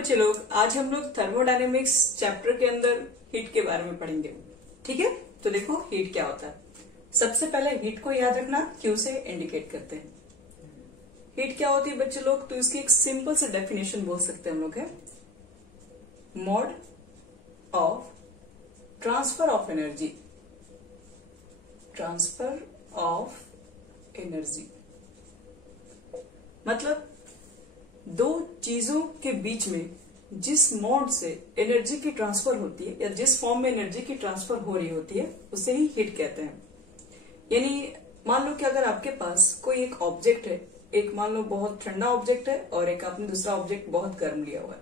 बच्चे लोग, आज हम लोग थर्मोडायनेमिक्स चैप्टर के अंदर हीट के बारे में पढ़ेंगे। ठीक है, तो देखो हीट क्या होता है। सबसे पहले हीट को याद रखना, क्यू से इंडिकेट करते हैं। हीट क्या होती है बच्चे लोग, तो इसकी एक सिंपल से डेफिनेशन बोल सकते हैं हम लोग है mode of transfer of energy. Transfer of energy मतलब दो चीजों के बीच में जिस मोड से एनर्जी की ट्रांसफर होती है या जिस फॉर्म में एनर्जी की ट्रांसफर हो रही होती है उसे ही हीट कहते हैं। यानी मान लो कि अगर आपके पास कोई एक ऑब्जेक्ट है, एक मान लो बहुत ठंडा ऑब्जेक्ट है और एक आपने दूसरा ऑब्जेक्ट बहुत गर्म लिया हुआ है,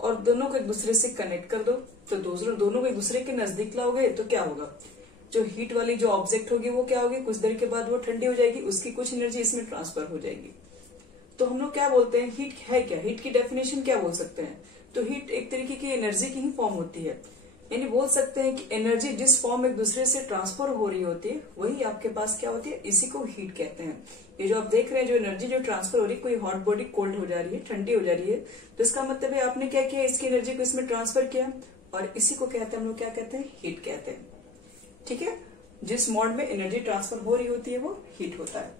और दोनों को एक दूसरे से कनेक्ट कर दो, तो दोनों को एक दूसरे के नजदीक लाओगे तो क्या होगा, जो हीट वाली जो ऑब्जेक्ट होगी वो क्या होगी, कुछ देर के बाद वो ठंडी हो जाएगी, उसकी कुछ एनर्जी इसमें ट्रांसफर हो जाएगी। तो हम लोग क्या बोलते हैं, हीट है क्या, हीट की डेफिनेशन क्या बोल सकते हैं, तो हीट एक तरीके की एनर्जी की ही फॉर्म होती है। यानी बोल सकते हैं कि एनर्जी जिस फॉर्म एक दूसरे से ट्रांसफर हो रही होती है वही आपके पास क्या होती है, इसी को हीट कहते हैं। ये जो आप देख रहे हैं, जो एनर्जी जो ट्रांसफर हो रही है, कोई हॉट बॉडी कोल्ड हो जा रही है, ठंडी हो जा रही है, तो इसका मतलब है आपने क्या किया, इसकी एनर्जी को इसमें ट्रांसफर किया, और इसी को कहते हैं हम लोग क्या कहते हैं, हीट कहते हैं। ठीक है, जिस मोड में एनर्जी ट्रांसफर हो रही होती है वो हीट होता है।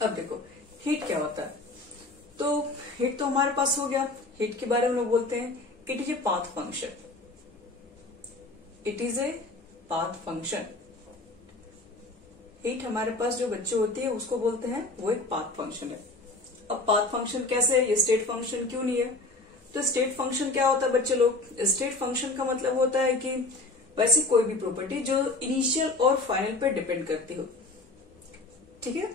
अब देखो हीट क्या होता है, तो हीट तो हमारे पास हो गया। हीट के बारे में लोग बोलते हैं it is a path function. It is a path function. Heat हमारे पास जो बच्चे होती है उसको बोलते हैं वो एक पाथ फंक्शन है। अब पाथ फंक्शन कैसे है, ये स्टेट फंक्शन क्यों नहीं है, तो स्टेट फंक्शन क्या होता है बच्चे लोग, स्टेट फंक्शन का मतलब होता है कि वैसे कोई भी प्रॉपर्टी जो इनिशियल और फाइनल पे डिपेंड करती हो। ठीक है,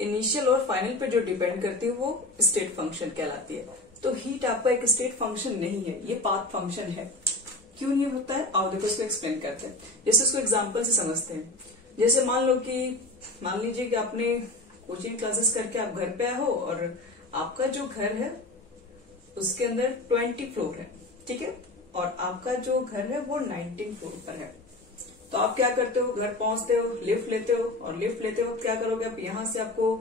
इनिशियल और फाइनल पे जो डिपेंड करती है वो स्टेट फंक्शन कहलाती है। तो हीट आपका एक स्टेट फंक्शन नहीं है, ये पाथ फंक्शन है। क्यों नहीं होता है, आओ देखो इसको एक्सप्लेन करते हैं। जैसे उसको एग्जांपल से समझते हैं। जैसे मान लीजिए कि आपने कोचिंग क्लासेस करके आप घर पे आए हो और आपका जो घर है उसके अंदर 20 फ्लोर है। ठीक है, और आपका जो घर है वो 19 फ्लोर पर है। तो आप क्या करते हो, घर पहुंचते हो, लिफ्ट लेते हो, और लिफ्ट लेते हो क्या करोगे आप, यहाँ से आपको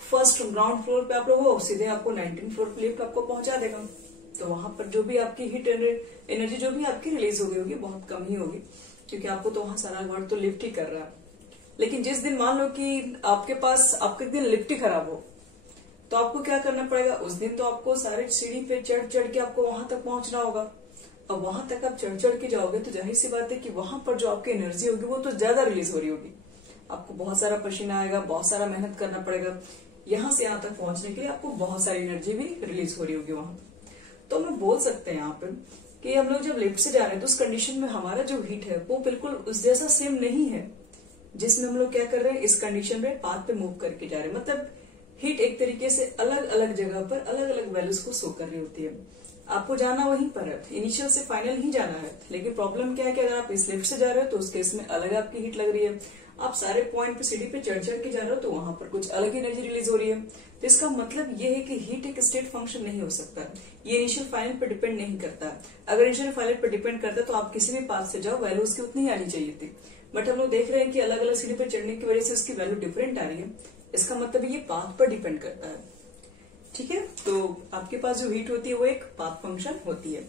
फर्स्ट ग्राउंड फ्लोर पे आप लोग हो, सीधे आपको 19 फ्लोर पे लिफ्ट आपको पहुंचा देगा। तो वहां पर जो भी आपकी हीट एनर्जी जो भी आपकी रिलीज हो गई होगी बहुत कम ही होगी, क्योंकि आपको तो वहां सारा वर्क तो लिफ्ट ही कर रहा है। लेकिन जिस दिन मान लो कि आपके दिन लिफ्ट ही खराब हो, तो आपको क्या करना पड़ेगा, उस दिन तो आपको सारे सीढ़ी पे चढ़ के आपको वहां तक पहुंचना होगा। अब वहां तक आप चढ़ के जाओगे तो जाहिर सी बात है कि वहां पर जो आपकी एनर्जी होगी वो तो ज्यादा रिलीज हो रही होगी। आपको बहुत सारा पसीना आएगा, बहुत सारा मेहनत करना पड़ेगा, यहाँ से यहाँ तक पहुंचने के लिए आपको बहुत सारी एनर्जी भी रिलीज हो रही होगी वहां। तो हम लोग बोल सकते हैं यहाँ पे कि हम लोग जब लिफ्ट से जा रहे हैं तो उस कंडीशन में हमारा जो हीट है वो बिल्कुल उस जैसा सेम नहीं है जिसमें हम लोग क्या कर रहे हैं, इस कंडीशन में पाथ पे मूव करके जा रहे हैं। मतलब हीट एक तरीके से अलग अलग जगह पर अलग अलग वैल्यूज को शो कर रही होती है। आपको जाना वहीं पर है, इनिशियल से फाइनल ही जाना है, लेकिन प्रॉब्लम क्या है कि अगर आप इस लिफ्ट से जा रहे हो तो उस केस में अलग आपकी हीट लग रही है। आप सारे पॉइंट पे सीढ़ी पे चढ़ के जा रहे हो तो वहां पर कुछ अलग एनर्जी रिलीज हो रही है। तो इसका मतलब ये है कि हीट एक स्टेट फंक्शन नहीं हो सकता, ये इनिशियल फाइनल पे डिपेंड नहीं करता। अगर इनिशियल फाइनल पे डिपेंड करता तो आप किसी भी पाथ से जाओ, वैल्यू उसकी उतनी ही आनी चाहिए थी। बट हम लोग देख रहे हैं कि अलग अलग सीढ़ी पे चढ़ने की वजह से उसकी वैल्यू डिफरेंट आ रही है। इसका मतलब ये पाथ पर डिपेंड करता है। ठीक है, तो आपके पास जो हीट होती है वो एक पाथ फंक्शन होती है,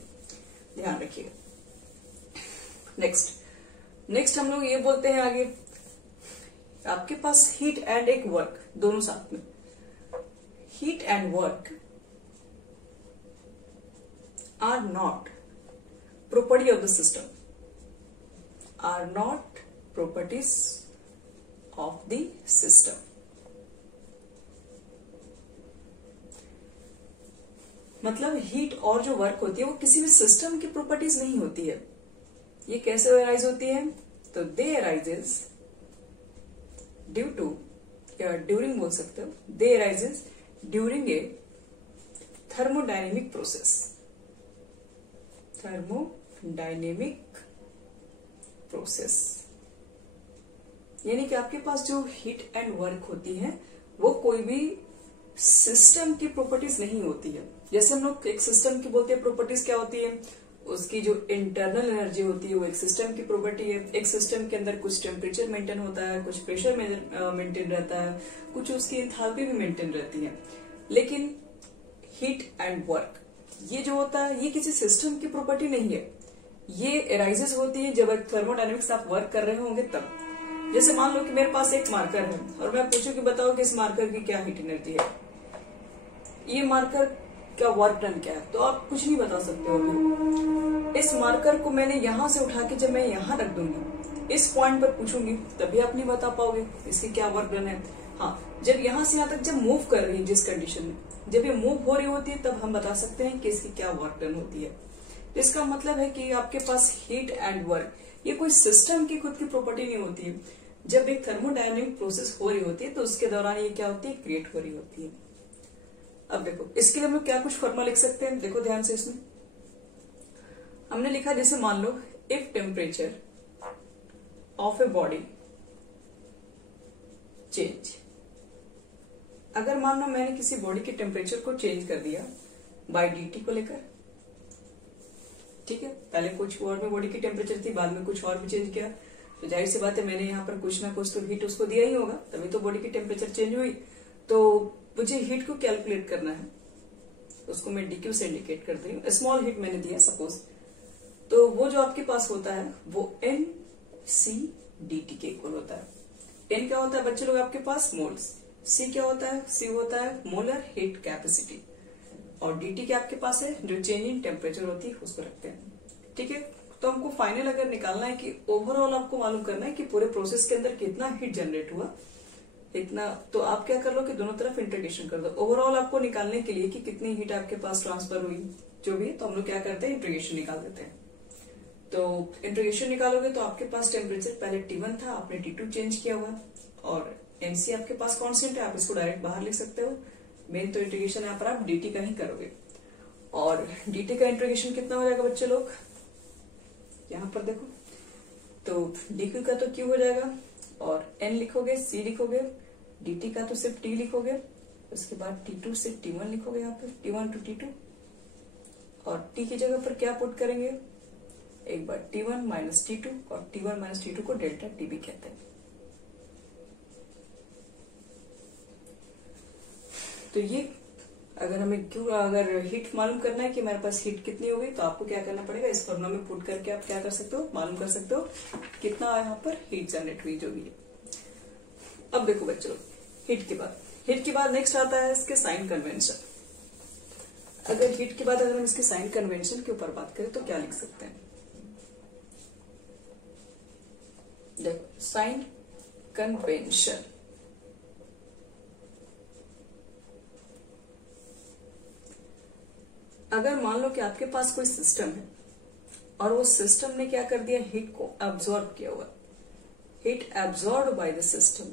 ध्यान रखिएगा। नेक्स्ट हम लोग ये बोलते हैं आगे, आपके पास हीट एंड एक वर्क दोनों साथ में। Heat and work are not property of the system, are not properties of the system. मतलब हीट और जो वर्क होती है वो किसी भी सिस्टम की प्रॉपर्टीज नहीं होती है। ये कैसे अराइज होती है, तो दे अराइजेज ड्यू टू, या ड्यूरिंग बोल सकते हो, they arises during a thermodynamic process. Thermodynamic process यानी कि आपके पास जो हीट एंड वर्क होती है वो कोई भी सिस्टम की प्रॉपर्टीज नहीं होती है। जैसे हम लोग एक सिस्टम की बोलते हैं प्रॉपर्टीज क्या होती है, उसकी जो इंटरनल एनर्जी होती है वो एक सिस्टम की प्रॉपर्टी है। एक सिस्टम के अंदर कुछ टेम्परेचर मेंटेन होता है, कुछ प्रेशर मेंटेन रहता है, कुछ उसकी एंथैल्पी भी मेंटेन रहती है। लेकिन हीट एंड वर्क ये जो होता है ये किसी सिस्टम की प्रॉपर्टी नहीं है, ये एराइजेस होती है जब थर्मोडायनेमिक्स आप वर्क कर रहे होंगे तब। जैसे मान लो कि मेरे पास एक मार्कर है और मैं पूछूं कि बताओ कि इस मार्कर की क्या हीट एनर्जी है, ये मार्कर का वर्क डन क्या है, तो आप कुछ नहीं बता सकते हो। इस मार्कर को मैंने यहां से उठा के जब मैं यहां रख दूंगी, इस पॉइंट पर पूछूंगी, तभी आप नहीं बता पाओगे इसकी क्या वर्क डन है। हाँ, जब यहां से यहां तक जब मूव कर रही है, जिस कंडीशन में जब ये मूव हो रही होती है, तब हम बता सकते हैं कि इसकी क्या वर्क डन होती है। तो इसका मतलब है कि आपके पास हीट एंड वर्क ये कोई सिस्टम की खुद की प्रॉपर्टी नहीं होती है। जब एक थर्मोडायनेमिक प्रोसेस हो रही होती है तो उसके दौरान ये क्या होती है, क्रिएट हो रही होती है। अब देखो इसके लिए हम लोग क्या कुछ फॉर्मूला लिख सकते हैं, देखो ध्यान से। इसमें हमने लिखा, जैसे मान लो if temperature of a body change, अगर मान लो मैंने किसी बॉडी के टेम्परेचर को चेंज कर दिया बाय डीटी को लेकर, ठीक है, पहले कुछ और में बॉडी की टेम्परेचर थी, बाद में कुछ और भी चेंज किया, तो जाहिर सी बात है मैंने यहाँ पर कुछ ना कुछ तो हीट उसको दिया ही होगा, तभी तो बॉडी की टेम्परेचर चेंज हुई। तो मुझे हीट को कैलकुलेट करना है, उसको मैं डीक्यू से इंडिकेट कर रही हूँ, स्मॉल हीट मैंने दिया सपोज, तो वो जो आपके पास होता है वो एन सी डी टी के इक्वल होता है। एन क्या होता है बच्चे लोग आपके पास, मोल्स, सी क्या होता है, सी होता है मोलर हीट कैपेसिटी, और डीटी क्या आपके पास है, जो चेंज इन टेम्परेचर होती है उसको रखते हैं। ठीक है, तो हमको फाइनल अगर निकालना है कि ओवरऑल आपको मालूम करना है कि पूरे प्रोसेस के अंदर कितना हीट जनरेट हुआ, इतना, तो आप क्या कर लो कि दोनों तरफ इंटीग्रेशन कर दो। ओवरऑल आपको निकालने के लिए कि कितनी हीट आपके पास ट्रांसफर हुई जो भी, तो हम लोग क्या करते हैं, इंटीग्रेशन निकाल देते हैं। तो इंटीग्रेशन निकालोगे तो आपके पास टेम्परेचर पहले T1 था, आपने T2 चेंज किया हुआ, और एनसी आपके पास कांस्टेंट है, आप इसको डायरेक्ट बाहर लिख सकते हो। मेन तो इंटीग्रेशन यहाँ पर आप dt का ही करोगे, और dt का इंटीग्रेशन कितना हो जाएगा बच्चे लोग, यहाँ पर देखो, तो dq का तो q हो जाएगा, और n लिखोगे, c लिखोगे, dt का तो सिर्फ t लिखोगे, उसके बाद T2 से T1 लिखोगे, यहाँ पे T1 to T2, और t की जगह पर क्या पुट करेंगे, एक बार T1 माइनस T2, और T1 माइनस T2 को डेल्टा T भी कहते हैं। तो ये अगर हमें क्यों, अगर हीट मालूम करना है कि हमारे पास हीट कितनी होगी, तो आपको क्या करना पड़ेगा, इस फॉर्मूला में पुट करके आप क्या कर सकते हो, मालूम कर सकते हो कितना यहाँ पर हीट जनरेट हुई जो भी है। अब देखो बच्चों, हीट के बाद नेक्स्ट आता है इसके साइन कन्वेंशन। अगर हीट के बाद अगर हम इसके साइन कन्वेंशन के ऊपर बात करें तो क्या लिख सकते हैं, देखो साइन कन्वेंशन, अगर मान लो कि आपके पास कोई सिस्टम है और वो सिस्टम ने क्या कर दिया, हीट को एब्जॉर्ब किया हुआ, heat absorb by the system,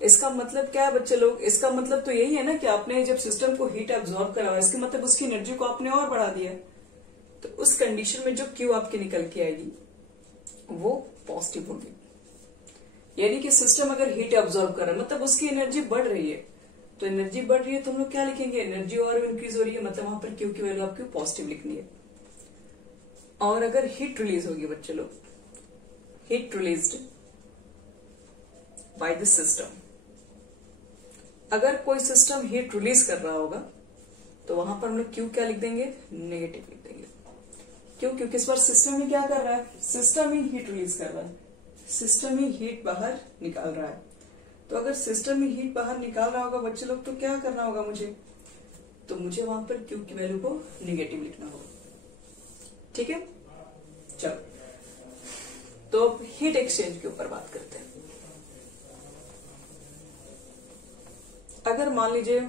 इसका मतलब क्या है बच्चे लोग, इसका मतलब तो यही है ना कि आपने जब सिस्टम को हीट एब्जॉर्ब करा हुआ, इसका मतलब उसकी एनर्जी को आपने और बढ़ा दिया। तो उस कंडीशन में जो क्यू आपकी निकल के आएगी वो पॉजिटिव होगी, यानी कि सिस्टम अगर हीट एब्जॉर्ब कर रहा है मतलब उसकी एनर्जी बढ़ रही है, तो एनर्जी बढ़ रही है तो हम लोग क्या लिखेंगे, एनर्जी और इंक्रीज हो रही है, मतलब वहां पर क्यू की वैल्यू आपको पॉजिटिव लिखनी है। और अगर हीट रिलीज होगी बच्चे लोग, heat released by the system, अगर कोई सिस्टम हीट रिलीज कर रहा होगा तो वहां पर हम लोग क्यू क्या लिख देंगे, नेगेटिव लिख देंगे। क्यों, क्योंकि इस बार सिस्टम ही क्या कर रहा है, सिस्टम ही हीट रिलीज कर रहा है, सिस्टम ही हीट बाहर निकाल रहा है। तो अगर सिस्टम ही हीट बाहर निकाल रहा होगा बच्चे लोग, तो क्या करना होगा मुझे, तो मुझे वहां पर क्यू की वैल्यू को निगेटिव लिखना होगा। ठीक है, चलो तो अब हीट एक्सचेंज के ऊपर बात करते हैं। अगर मान लीजिए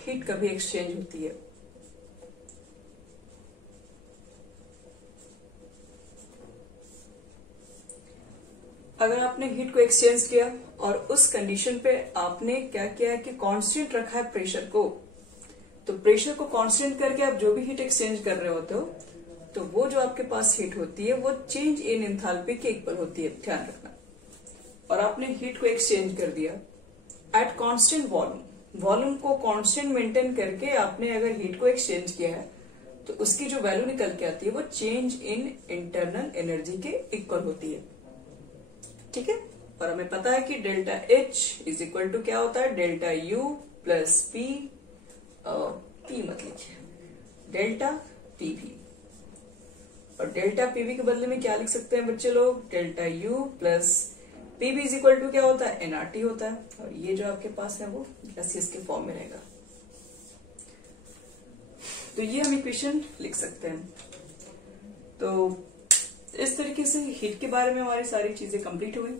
हीट कभी एक्सचेंज होती है, अगर आपने हीट को एक्सचेंज किया और उस कंडीशन पे आपने क्या किया है कि कांस्टेंट रखा है प्रेशर को, तो प्रेशर को कांस्टेंट करके आप जो भी हीट एक्सचेंज कर रहे होते हो, तो वो जो आपके पास हीट होती है वो चेंज इन एंथैल्पी के इक्वल होती है, ध्यान रखना। और आपने हीट को एक्सचेंज कर दिया एट कांस्टेंट वॉल्यूम, वॉल्यूम को कांस्टेंट मेंटेन करके आपने अगर हीट को एक्सचेंज किया है तो उसकी जो वैल्यू निकल के आती है वो चेंज इन इंटरनल एनर्जी के इक्वल होती है। ठीक है, और हमें पता है कि delta H is equal to क्या होता है, delta U plus P, P मत लिखिए, डेल्टा पीवी। और डेल्टा पीवी के बदले में क्या लिख सकते हैं बच्चे लोग, delta U plus PV is equal to क्या होता है, एनआरटी होता है। और ये जो आपके पास है वो गैसियस के फॉर्म में रहेगा। तो ये हम इक्वेशन लिख सकते हैं। तो इस तरीके से हीट के बारे में हमारी सारी चीजें कंप्लीट हुई।